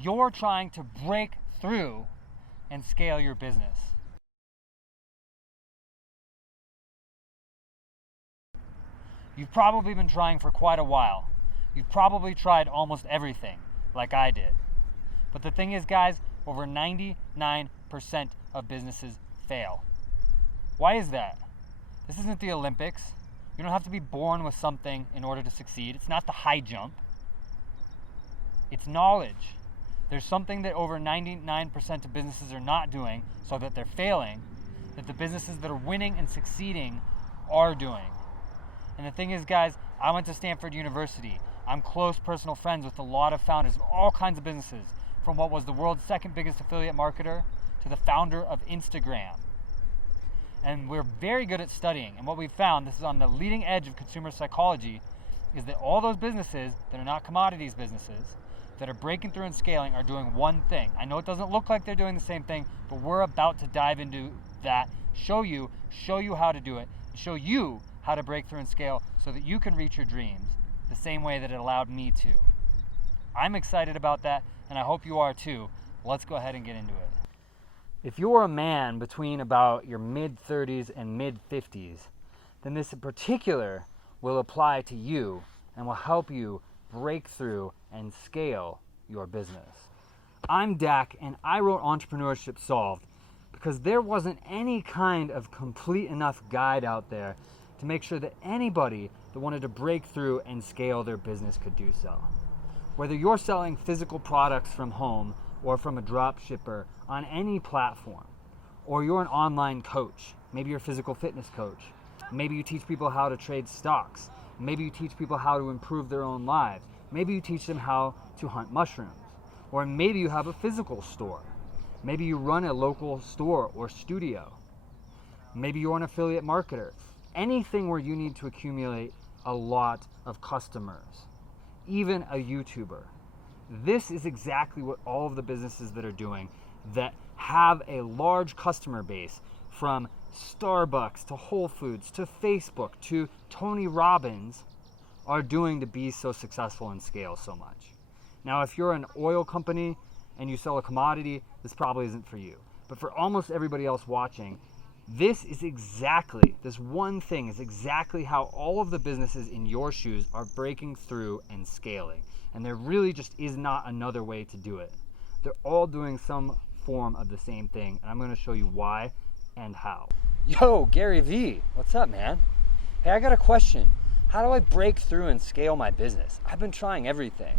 You're trying to break through and scale your business. You've probably been trying for quite a while. You've probably tried almost everything, like I did. But the thing is, guys, over 99% of businesses fail. Why is that? This isn't the Olympics. You don't have to be born with something in order to succeed. It's not the high jump. It's knowledge. There's something that over 99% of businesses are not doing, so that they're failing, that the businesses that are winning and succeeding are doing. And the thing is, guys, I went to Stanford University. I'm close personal friends with a lot of founders of all kinds of businesses, from what was the world's second biggest affiliate marketer to the founder of Instagram. And we're very good at studying. And what we've found, this is on the leading edge of consumer psychology, is that all those businesses that are not commodities businesses, that are breaking through and scaling, are doing one thing. I know it doesn't look like they're doing the same thing, but we're about to dive into that, show you how to do it, show you how to break through and scale so that you can reach your dreams the same way that it allowed me to. I'm excited about that, and I hope you are too. Let's go ahead and get into it. If you're a man between about your mid-30s and mid-50s, then this in particular will apply to you and will help you break through and scale your business. I'm Dak, and I wrote Entrepreneurship Solved because there wasn't any kind of complete enough guide out there to make sure that anybody that wanted to break through and scale their business could do so. Whether you're selling physical products from home or from a drop shipper on any platform, or you're an online coach, maybe you're a physical fitness coach, maybe you teach people how to trade stocks, maybe you teach people how to improve their own lives, maybe you teach them how to hunt mushrooms, or maybe you have a physical store, maybe you run a local store or studio, maybe you're an affiliate marketer, anything where you need to accumulate a lot of customers, even a YouTuber. This is exactly what all of the businesses that are doing that have a large customer base, from Starbucks to Whole Foods to Facebook to Tony Robbins, are doing to be so successful and scale so much. Now, if you're an oil company and you sell a commodity, this probably isn't for you. But for almost everybody else watching, this one thing is exactly how all of the businesses in your shoes are breaking through and scaling. And there really just is not another way to do it. They're all doing some form of the same thing, and I'm going to show you why and how. Yo, Gary V, what's up, man? Hey, I got a question. How do I break through and scale my business? I've been trying everything.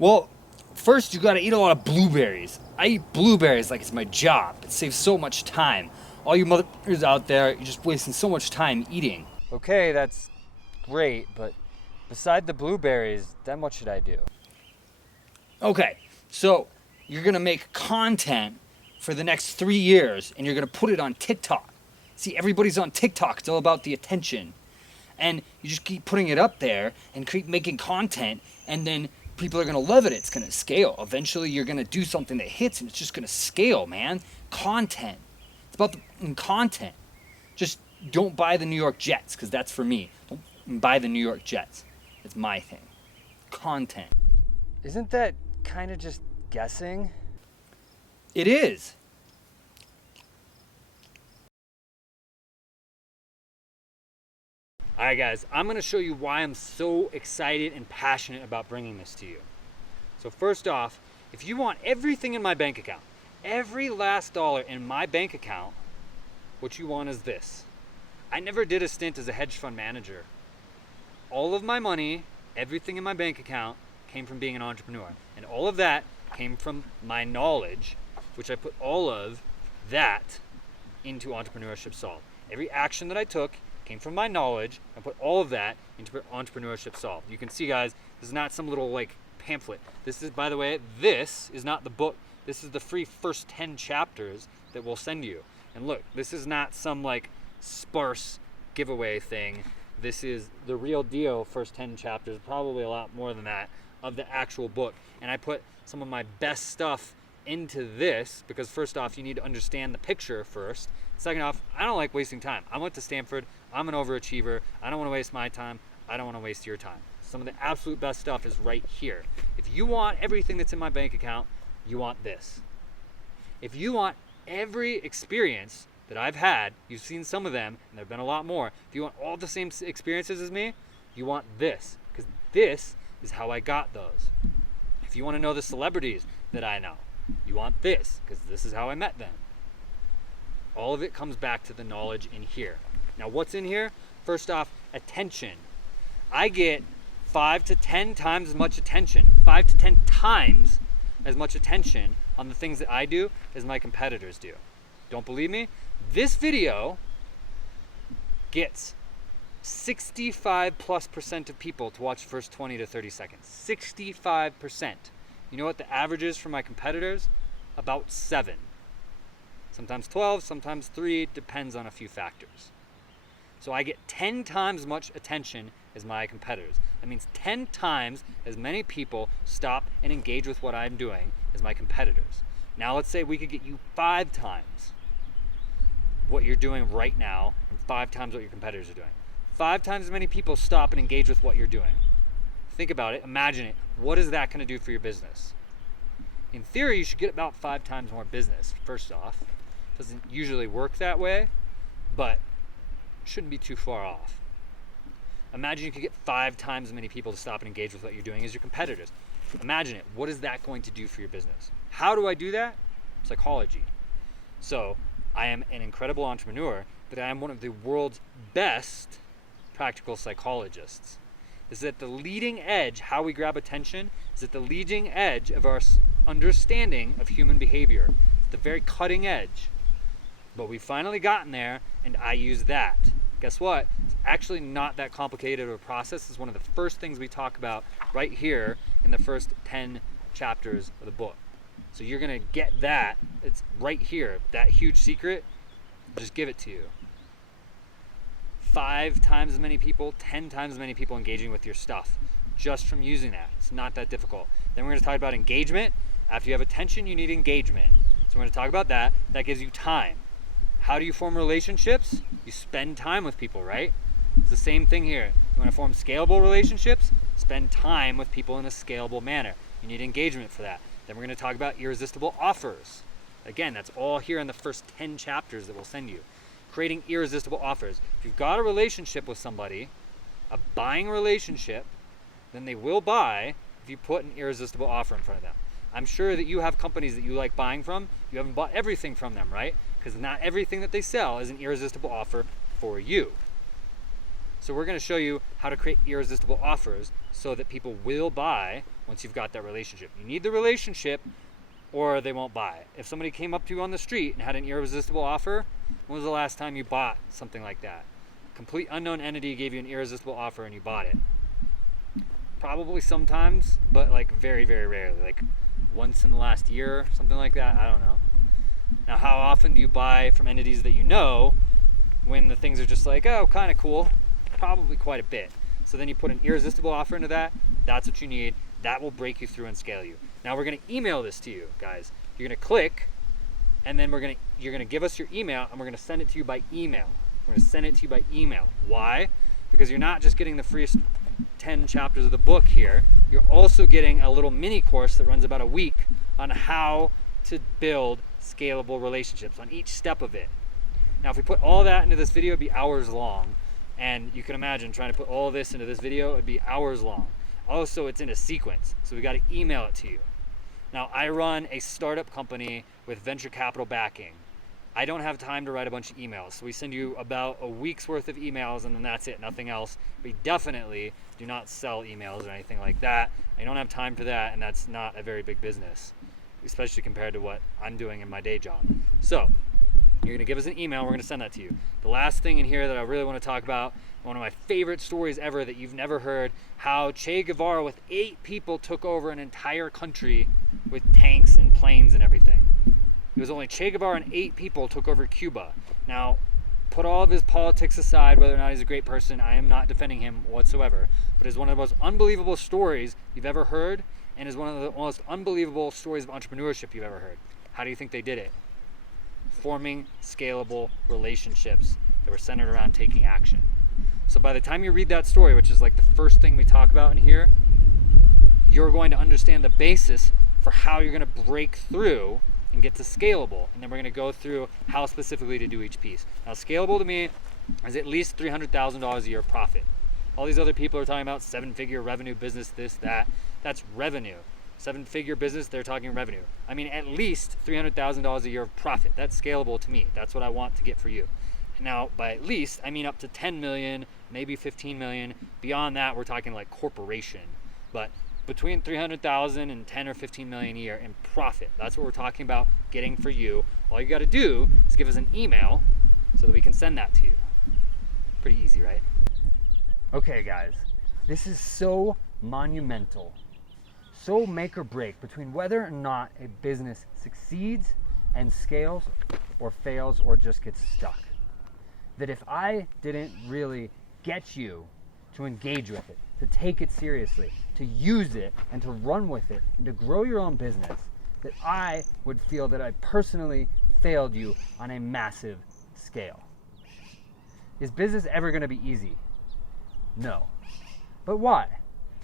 Well, first you gotta eat a lot of blueberries. I eat blueberries like it's my job. It saves so much time. All you motherfuckers out there, you're just wasting so much time eating. Okay, that's great, but beside the blueberries, then what should I do? Okay, so you're gonna make content for the next 3 years and you're gonna put it on TikTok. See, everybody's on TikTok, it's all about the attention. And you just keep putting it up there and keep making content, and then people are gonna love it. It's gonna scale. Eventually you're gonna do something that hits and it's just gonna scale, man. Content. It's about the content. Just don't buy the New York Jets, because that's for me. Don't buy the New York Jets. It's my thing. Content. Isn't that kind of just guessing? It is. Alright guys, I'm going to show you why I'm so excited and passionate about bringing this to you. So first off, if you want everything in my bank account, every last dollar in my bank account, what you want is this. I never did a stint as a hedge fund manager. All of my money, everything in my bank account, came from being an entrepreneur. And all of that came from my knowledge, which I put all of that into Entrepreneurship Solved. Every action that I took came from my knowledge. I put all of that into Entrepreneurship Solved. You can see, guys, this is not some little like pamphlet. This is, by the way, this is not the book. This is the free first 10 chapters that we'll send you. And look, this is not some like sparse giveaway thing. This is the real deal first 10 chapters, probably a lot more than that, of the actual book. And I put some of my best stuff into this because first off, you need to understand the picture first. Second off, I don't like wasting time. I went to Stanford. I'm an overachiever. I don't want to waste my time. I don't want to waste your time. Some of the absolute best stuff is right here. If you want everything that's in my bank account, you want this. If you want every experience that I've had, you've seen some of them, and there have been a lot more. If you want all the same experiences as me, you want this, because this is how I got those. If you want to know the celebrities that I know, you want this, because this is how I met them. All of it comes back to the knowledge in here. Now, what's in here? First off, attention. I get 5 to 10 times as much attention, 5 to 10 times as much attention on the things that I do as my competitors do. Don't believe me? This video gets 65+% of people to watch the first 20 to 30 seconds. 65%. You know what the average is for my competitors? About 7. Sometimes 12, sometimes 3, depends on a few factors. So I get 10 times as much attention as my competitors. That means 10 times as many people stop and engage with what I'm doing as my competitors. Now let's say we could get you 5 times what you're doing right now and 5 times what your competitors are doing. 5 times as many people stop and engage with what you're doing. Think about it, imagine it. What is that going to do for your business? In theory, you should get about 5 times more business, first off. Doesn't usually work that way, but shouldn't be too far off. Imagine you could get 5 times as many people to stop and engage with what you're doing as your competitors. Imagine it. What is that going to do for your business? How do I do that? Psychology. So I am an incredible entrepreneur, but I am one of the world's best practical psychologists. This is at the leading edge. How we grab attention is at the leading edge of our understanding of human behavior. It's the very cutting edge. But we've finally gotten there, and I use that. Guess what? It's actually not that complicated of a process. It's one of the first things we talk about right here in the first 10 chapters of the book. So you're going to get that. It's right here. That huge secret, just give it to you. 5 times as many people, 10 times as many people engaging with your stuff just from using that. It's not that difficult. Then we're going to talk about engagement. After you have attention, you need engagement. So we're going to talk about that. That gives you time. How do you form relationships? You spend time with people, right? It's the same thing here. You want to form scalable relationships? Spend time with people in a scalable manner. You need engagement for that. Then we're going to talk about irresistible offers. Again, that's all here in the first 10 chapters that we'll send you. Creating irresistible offers. If you've got a relationship with somebody, a buying relationship, then they will buy if you put an irresistible offer in front of them. I'm sure that you have companies that you like buying from. You haven't bought everything from them, right? Because not everything that they sell is an irresistible offer for you. So we're going to show you how to create irresistible offers so that people will buy once you've got that relationship. You need the relationship or they won't buy. If somebody came up to you on the street and had an irresistible offer, when was the last time you bought something like that? A complete unknown entity gave you an irresistible offer and you bought it. Probably sometimes, but like very, very rarely. Like once in the last year, something like that. I don't know. Now, how often do you buy from entities that you know when the things are just like, oh, kind of cool? Probably quite a bit. So then you put an irresistible offer into that. That's what you need. That will break you through and scale you. Now we're going to email this to you, guys. You're going to click, and then you're going to give us your email, and we're going to send it to you by email. We're going to send it to you by email. Why? Because you're not just getting the free 10 chapters of the book here. You're also getting a little mini course that runs about a week on how to build scalable relationships on each step of it. Now, if we put all that into this video, it'd be hours long. And you can imagine trying to put all of this into this video, it'd be hours long. Also, it's in a sequence, so we got to email it to you. Now, I run a startup company with venture capital backing. I don't have time to write a bunch of emails, so we send you about a week's worth of emails and then that's it, nothing else. We definitely do not sell emails or anything like that. I don't have time for that, and that's not a very big business, especially compared to what I'm doing in my day job. So you're going to give us an email, we're going to send that to you. The last thing in here that I really want to talk about, one of my favorite stories ever that you've never heard, how Che Guevara with 8 people took over an entire country with tanks and planes and everything. It was only Che Guevara and 8 people took over Cuba. Now, put all of his politics aside, whether or not he's a great person, I am not defending him whatsoever, but it's one of the most unbelievable stories you've ever heard, and is one of the most unbelievable stories of entrepreneurship you've ever heard. How do you think they did it? Forming scalable relationships that were centered around taking action. So by the time you read that story, which is like the first thing we talk about in here, you're going to understand the basis for how you're going to break through and get to scalable. And then we're going to go through how specifically to do each piece. Now, scalable to me is at least $300,000 a year profit. All these other people are talking about 7-figure revenue business, this, that. That's revenue. 7-figure business, they're talking revenue. I mean, at least $300,000 a year of profit. That's scalable to me. That's what I want to get for you. Now, by at least, I mean up to 10 million, maybe 15 million. Beyond that, we're talking like corporation. But between 300,000 and 10 or 15 million a year in profit. That's what we're talking about getting for you. All you got to do is give us an email so that we can send that to you. Pretty easy, right? Okay, guys, this is so monumental, so make or break between whether or not a business succeeds and scales or fails or just gets stuck. That if I didn't really get you to engage with it, to take it seriously, to use it and to run with it and to grow your own business, that I would feel that I personally failed you on a massive scale. Is business ever going to be easy? No. But why?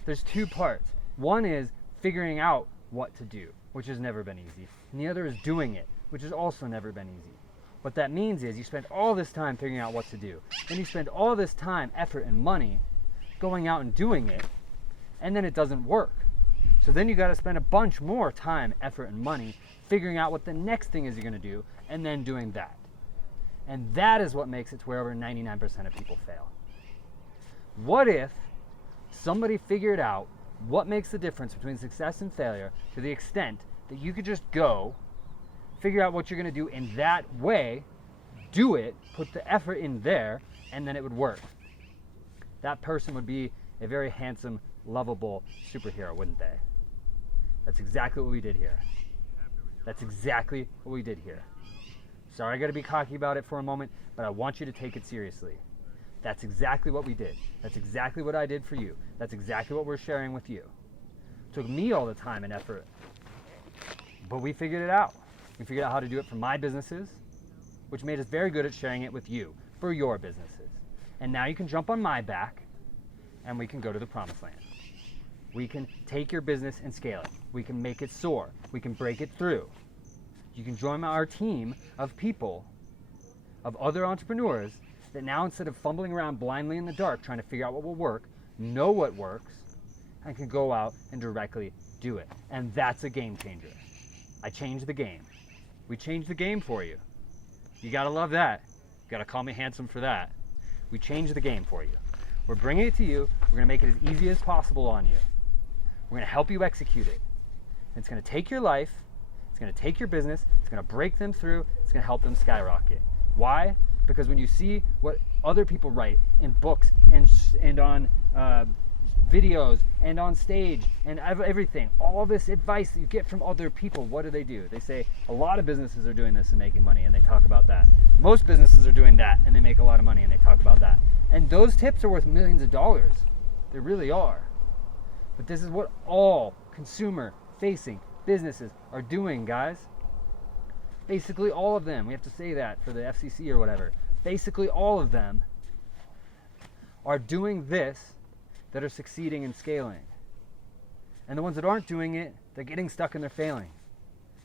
There's two parts. One is figuring out what to do, which has never been easy. And the other is doing it, which has also never been easy. What that means is you spend all this time figuring out what to do. Then you spend all this time, effort, and money going out and doing it, and then it doesn't work. So then you got to spend a bunch more time, effort, and money figuring out what the next thing is you're going to do, and then doing that. And that is what makes it to where over 99% of people fail. What if somebody figured out what makes the difference between success and failure to the extent that you could just go, figure out what you're going to do in that way, do it, put the effort in there, and then it would work? That person would be a very handsome, lovable superhero, wouldn't they? That's exactly what we did here. That's exactly what we did here. Sorry I got to be cocky about it for a moment, but I want you to take it seriously. That's exactly what we did. That's exactly what I did for you. That's exactly what we're sharing with you. It took me all the time and effort, but we figured it out. We figured out how to do it for my businesses, which made us very good at sharing it with you for your businesses. And now you can jump on my back and we can go to the promised land. We can take your business and scale it. We can make it soar. We can break it through. You can join our team of people, of other entrepreneurs that now, instead of fumbling around blindly in the dark trying to figure out what will work, know what works, and can go out and directly do it. And that's a game changer. I changed the game. We changed the game for you. You gotta love that. You gotta call me handsome for that. We changed the game for you. We're bringing it to you. We're gonna make it as easy as possible on you. We're gonna help you execute it. It's gonna take your life, it's gonna take your business, it's gonna break them through, it's gonna help them skyrocket. Why? Because when you see what other people write in books and on videos and on stage and everything, all this advice that you get from other people, what do? They say a lot of businesses are doing this and making money, and they talk about that. Most businesses are doing that and they make a lot of money, and they talk about that. And those tips are worth millions of dollars. They really are. But this is what all consumer-facing businesses are doing, guys. Basically all of them. We have to say that for the FCC or whatever. Basically all of them are doing this that are succeeding and scaling. And the ones that aren't doing it, they're getting stuck and they're failing.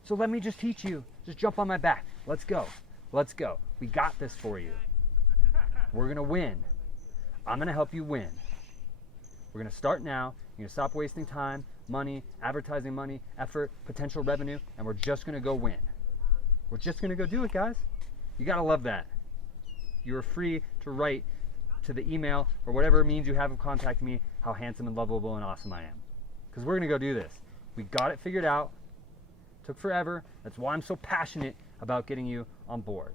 So let me just teach you. Just jump on my back. Let's go. Let's go. We got this for you. We're going to win. I'm going to help you win. We're going to start now. You're going to stop wasting time, money, advertising money, effort, potential revenue, and we're just going to go win. We're just going to go do it, guys. You got to love that. You are free to write to the email or whatever means you have of contacting me how handsome and lovable and awesome I am. Because we're going to go do this. We got it figured out. Took forever. That's why I'm so passionate about getting you on board.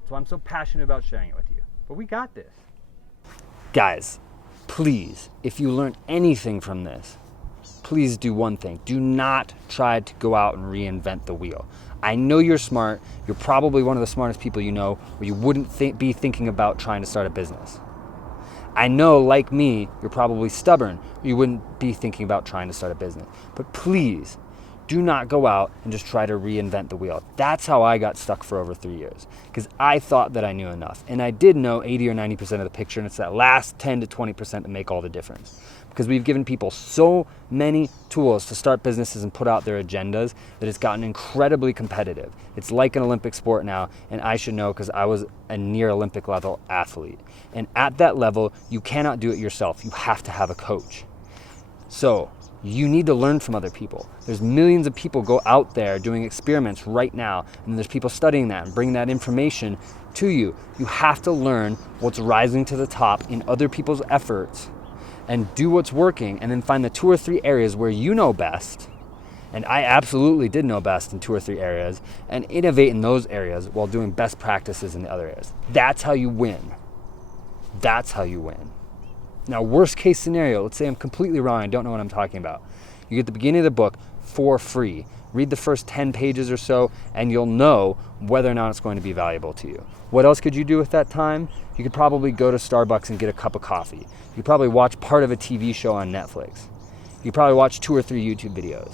That's why I'm so passionate about sharing it with you. But we got this. Guys, please, if you learned anything from this, please do one thing. Do not try to go out and reinvent the wheel. I know you're smart. You're probably one of the smartest people you know, where you wouldn't be thinking about trying to start a business. I know, like me, you're probably stubborn. You wouldn't be thinking about trying to start a business. But please, Do not go out and just try to reinvent the wheel. That's how I got stuck for over 3 years, because I thought that I knew enough. And I did know 80 or 90% of the picture, and it's that last 10 to 20% that make all the difference. Because we've given people so many tools to start businesses and put out their agendas that it's gotten incredibly competitive. It's like an Olympic sport now, and I should know because I was a near Olympic level athlete. And at that level, you cannot do it yourself. You have to have a coach. So you need to learn from other people. There's millions of people go out there doing experiments right now, and there's people studying that and bringing that information to you. You have to learn what's rising to the top in other people's efforts and do what's working, and then find the 2 or 3 areas where you know best. And I absolutely did know best in 2 or 3 areas, and innovate in those areas while doing best practices in the other areas. That's how you win. That's how you win. Now, worst case scenario, let's say I'm completely wrong, I don't know what I'm talking about. You get the beginning of the book for free. Read the first 10 pages or so, and you'll know whether or not it's going to be valuable to you. What else could you do with that time? You could probably go to Starbucks and get a cup of coffee. You could probably watch part of a TV show on Netflix. You could probably watch 2 or 3 YouTube videos.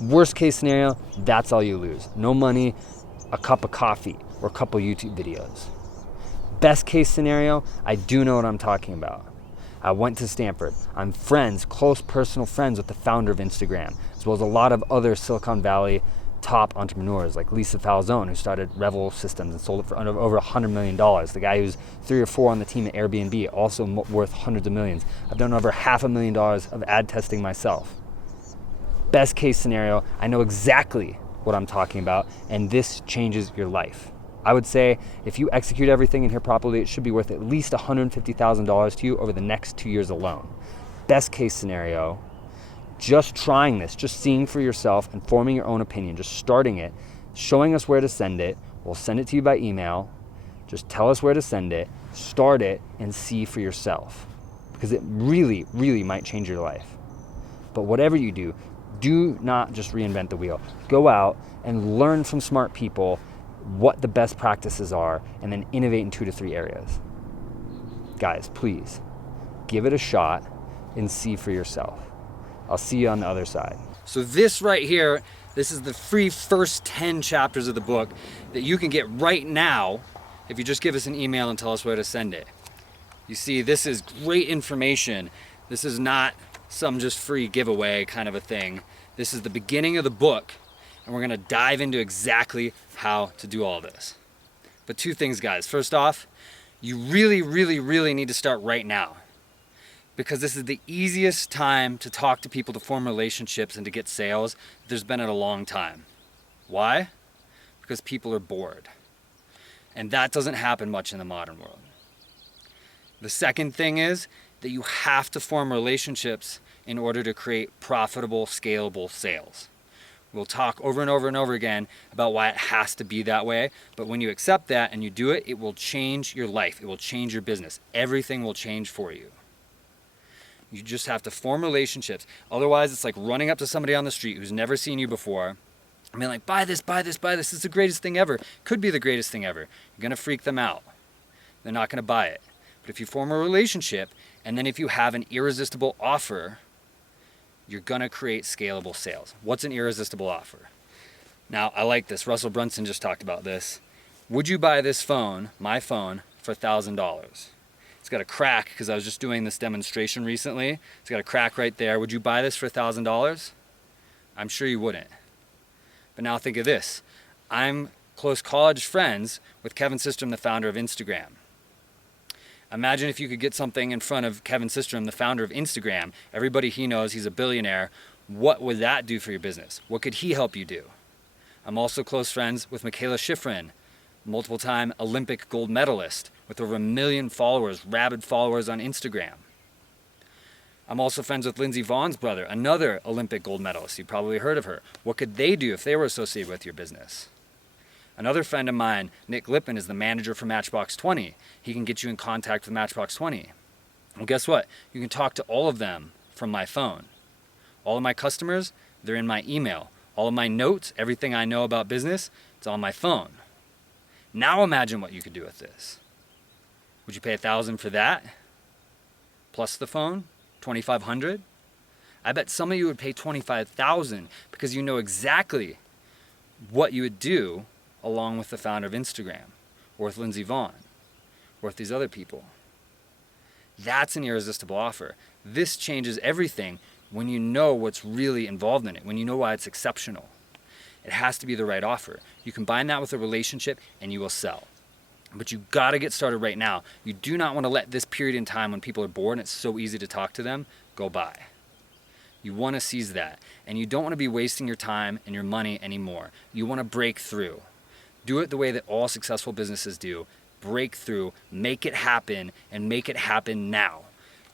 Worst case scenario, that's all you lose. No money, a cup of coffee, or a couple YouTube videos. Best case scenario, I do know what I'm talking about. I went to Stanford. I'm friends, close personal friends with the founder of Instagram, as well as a lot of other Silicon Valley top entrepreneurs like Lisa Falzone, who started Revel Systems and sold it for over $100 million. The guy who's 3 or 4 on the team at Airbnb, also worth hundreds of millions. I've done over $500,000 of ad testing myself. Best case scenario, I know exactly what I'm talking about, and this changes your life. I would say if you execute everything in here properly, it should be worth at least $150,000 to you over the next 2 years alone. Best case scenario, just trying this, just seeing for yourself and forming your own opinion, just starting it, showing us where to send it. We'll send it to you by email. Just tell us where to send it, start it, and see for yourself. Because it really, really might change your life. But whatever you do, do not just reinvent the wheel. Go out and learn from smart people what the best practices are, and then innovate in 2 to 3 areas. Guys, please give it a shot and see for yourself. I'll see you on the other side. So this right here, this is the free first 10 chapters of the book that you can get right now if you just give us an email and tell us where to send it. You see, this is great information. This is not some just free giveaway kind of a thing. This is the beginning of the book, and we're gonna dive into exactly how to do all this. But 2 things, guys. First off, you really, really, really need to start right now, because this is the easiest time to talk to people, to form relationships, and to get sales there's been in a long time. Why? Because people are bored. And that doesn't happen much in the modern world. The second thing is that you have to form relationships in order to create profitable, scalable sales. We'll talk over and over and over again about why it has to be that way, but when you accept that and you do it, it will change your life. It will change your business. Everything will change for you. You just have to form relationships. Otherwise, it's like running up to somebody on the street who's never seen you before and being like, buy this, buy this, buy this. It's the greatest thing ever. Could be the greatest thing ever. You're going to freak them out. They're not going to buy it. But if you form a relationship, and then if you have an irresistible offer, you're going to create scalable sales. What's an irresistible offer? Now, I like this. Russell Brunson just talked about this. Would you buy this phone, my phone, for $1,000? It's got a crack because I was just doing this demonstration recently. It's got a crack right there. Would you buy this for $1,000? I'm sure you wouldn't. But now think of this. I'm close college friends with Kevin Systrom, the founder of Instagram. Imagine if you could get something in front of Kevin Systrom, the founder of Instagram. Everybody he knows, he's a billionaire. What would that do for your business? What could he help you do? I'm also close friends with Michaela Schifrin, multiple-time Olympic gold medalist with over 1 million followers, rabid followers on Instagram. I'm also friends with Lindsey Vohn's brother, another Olympic gold medalist. You've probably heard of her. What could they do if they were associated with your business? Another friend of mine, Nick Lippin, is the manager for Matchbox 20. He can get you in contact with Matchbox 20. Well, guess what? You can talk to all of them from my phone. All of my customers, they're in my email. All of my notes, everything I know about business, it's on my phone. Now imagine what you could do with this. Would you pay $1,000 for that? Plus the phone? $2,500? I bet some of you would pay $25,000 because you know exactly what you would do along with the founder of Instagram, or with Lindsey Vaughn, or with these other people. That's an irresistible offer. This changes everything when you know what's really involved in it, when you know why it's exceptional. It has to be the right offer. You combine that with a relationship and you will sell. But you gotta get started right now. You do not want to let this period in time when people are bored and it's so easy to talk to them go by. You want to seize that. And you don't want to be wasting your time and your money anymore. You want to break through. Do it the way that all successful businesses do. Break through, make it happen, and make it happen now.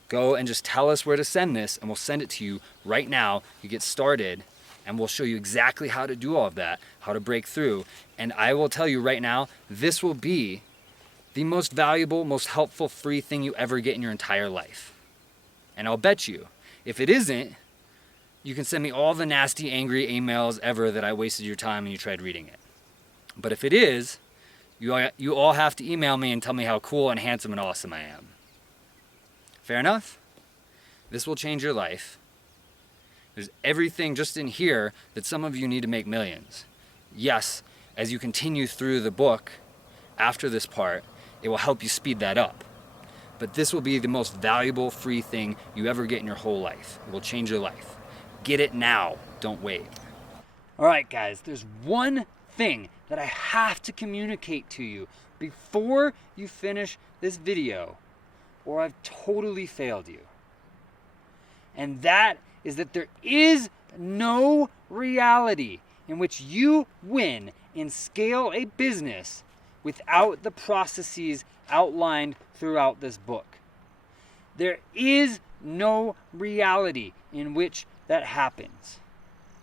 Go and just tell us where to send this and we'll send it to you right now. You get started and we'll show you exactly how to do all of that, how to break through. And I will tell you right now, this will be the most valuable, most helpful free thing you ever get in your entire life. And I'll bet you, if it isn't, you can send me all the nasty, angry emails ever that I wasted your time and you tried reading it. But if it is, you all have to email me and tell me how cool and handsome and awesome I am. Fair enough? This will change your life. There's everything just in here that some of you need to make millions. Yes, as you continue through the book after this part, it will help you speed that up. But this will be the most valuable free thing you ever get in your whole life. It will change your life. Get it now. Don't wait. All right, guys, there's one thing that I have to communicate to you before you finish this video, or I've totally failed you. And that is that there is no reality in which you win and scale a business without the processes outlined throughout this book. There is no reality in which that happens.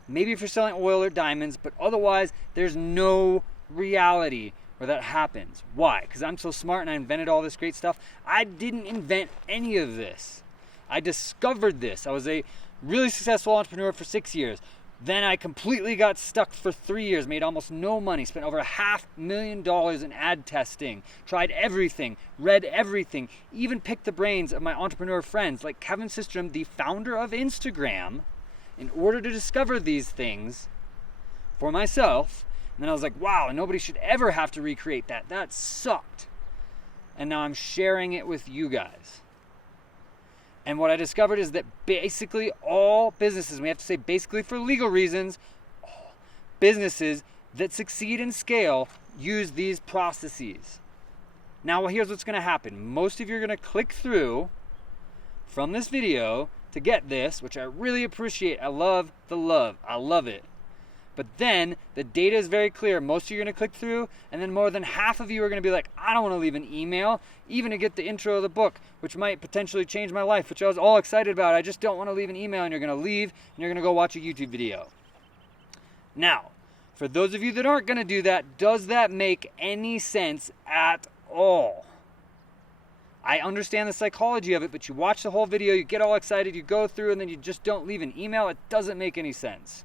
Maybe if you're selling oil or diamonds, but otherwise there's no reality where that happens. Why? Because I'm so smart and I invented all this great stuff. I didn't invent any of this. I discovered this. I was a really successful entrepreneur for 6 years. Then I completely got stuck for 3 years, made almost no money, spent over $500,000 in ad testing, tried everything, read everything, even picked the brains of my entrepreneur friends like Kevin Systrom, the founder of Instagram, in order to discover these things for myself. And then I was like, wow, nobody should ever have to recreate that. That sucked. And now I'm sharing it with you guys. And what I discovered is that basically all businesses, we have to say basically for legal reasons, all businesses that succeed and scale use these processes. Now, here's what's going to happen. Most of you are going to click through from this video to get this, which I really appreciate. I love the love. I love it. But then the data is very clear. Most of you are going to click through, and then more than half of you are going to be like, I don't want to leave an email, even to get the intro of the book, which might potentially change my life, which I was all excited about. I just don't want to leave an email, and you're going to leave, and you're going to go watch a YouTube video. Now, for those of you that aren't going to do that, does that make any sense at all? I understand the psychology of it, but you watch the whole video, you get all excited, you go through, and then you just don't leave an email. It doesn't make any sense.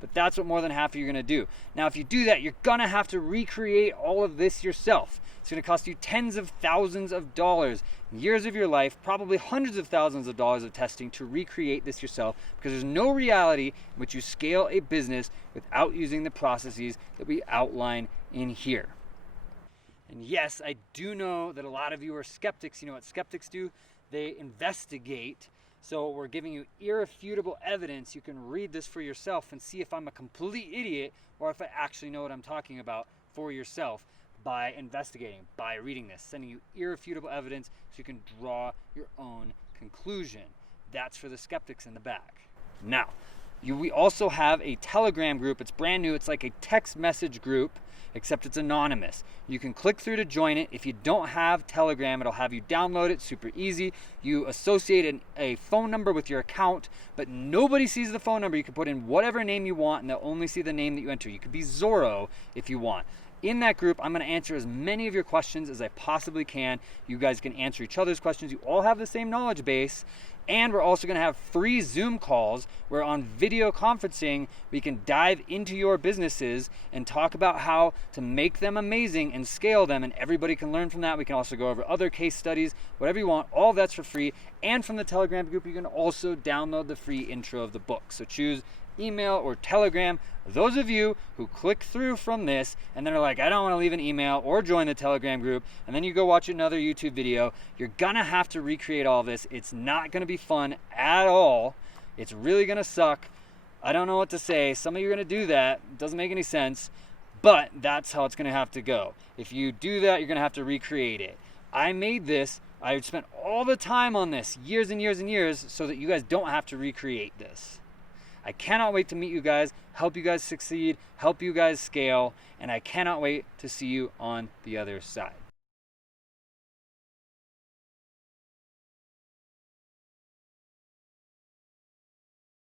But that's what more than half of you are going to do. Now, if you do that, you're going to have to recreate all of this yourself. It's going to cost you tens of thousands of dollars, years of your life, probably hundreds of thousands of dollars of testing to recreate this yourself, because there's no reality in which you scale a business without using the processes that we outline in here. And yes, I do know that a lot of you are skeptics. You know what skeptics do? They investigate. So we're giving you irrefutable evidence. You can read this for yourself and see if I'm a complete idiot or if I actually know what I'm talking about for yourself by investigating, by reading this, sending you irrefutable evidence so you can draw your own conclusion. That's for the skeptics in the back. Now, we also have a Telegram group. It's brand new. It's like a text message group, except it's anonymous. You can click through to join it. If you don't have Telegram, it'll have you download it, super easy. You associate a phone number with your account, but nobody sees the phone number. You can put in whatever name you want, and they'll only see the name that you enter. You could be Zorro if you want. In that group, I'm going to answer as many of your questions as I possibly can. You guys can answer each other's questions. You all have the same knowledge base. And we're also going to have free Zoom calls where on video conferencing, we can dive into your businesses and talk about how to make them amazing and scale them. And everybody can learn from that. We can also go over other case studies, whatever you want. All of that's for free. And from the Telegram group, you can also download the free intro of the book. So choose email or Telegram. Those of you who click through from this and then are like, I don't want to leave an email or join the Telegram group, and then you go watch another YouTube video, you're gonna have to recreate all this. It's not gonna be fun at all. It's really gonna suck. I don't know what to say. Some of you are gonna do that. It doesn't make any sense, but that's how it's gonna have to go. If you do that, you're gonna have to recreate it. I made this. I spent all the time on this, years and years and years, so that you guys don't have to recreate this. I cannot wait to meet you guys, help you guys succeed, help you guys scale, and I cannot wait to see you on the other side.